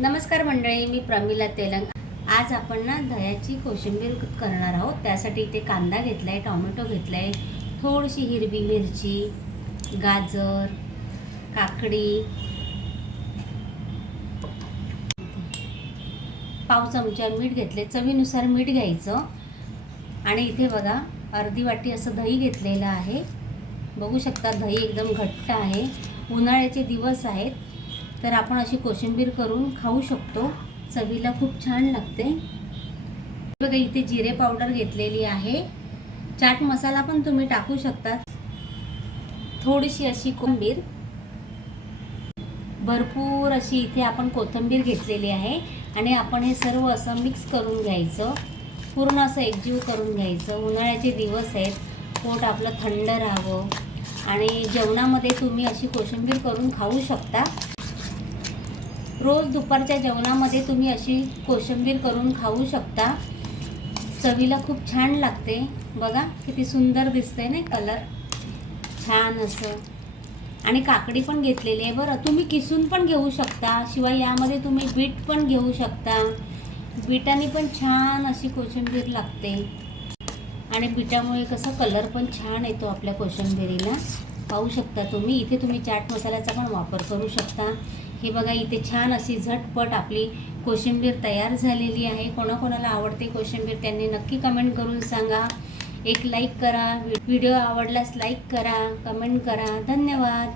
नमस्कार मंडळी मी प्रमिला तेलंग. आज आपण ना दह्याची कोशिंबीर करणार आहोत. त्यासाठी इथे कांदा घेतला आहे टॉमॅटो घेतला आहे थोडीशी हिरवी मिरची गाजर काकडी. पाव चमचा मीठ घेतले चवीनुसार मीठ घ्यायचं. आणि इथे बघा अर्धी वाटी असं दही घेतलेलं आहे. बघू शकता दही एकदम घट्ट आहे. उन्हाळ्याचे दिवस आहेत. तर आपण अशी कोशिंबीर करून खाऊ शकतो. चवीला खूप छान लागते. बघा इथे जिरे पावडर घेतलेली आहे. चाट मसाला पण तुम्ही टाकू शकता. थोडीशी अशी कोंबीर भरपूर अशी इथे आपण कोथिंबीर घेतलेली आहे. आणि आपण हे सर्व असं मिक्स करून घ्यायचं. पूर्ण असं एकजीव करून घ्यायचं. उन्हाळ्याचे दिवस आहेत. पोट आपलं थंड राहावं. आणि जेवणामध्ये तुम्ही अशी कोशिंबीर करून खाऊ शकता. रोज दुपारच्या जेवणामध्ये तुम्ही अशी कोशिंबीर करून खाऊ शकता. चवीला खूप छान लागते. बघा किती सुंदर दिसते ना कलर छान असं. आणि काकडी पण घेतलेली आहे बरं. तुम्ही किसून पण घेऊ शकता. शिवाय यामध्ये तुम्ही बीट पण घेऊ शकता. बीटाने पण छान अशी कोशिंबीर लागते. आणि बीटामुळे कसं कलर पण छान येतो आपल्या कोशिंबिरीला. पाहू शकता तुम्ही. इथे तुम्ही चाट मसाल्याचा पण वापर करू शकता. हे बघा इथे छान अशी झटपट आपली कोशिंबीर तयार झालेली आहे. कोणाकोणाला आवडते कोशिंबीर त्यांनी नक्की कमेंट करून सांगा. एक लाईक करा. व्हिडिओ आवडल्यास लाईक करा कमेंट करा. धन्यवाद.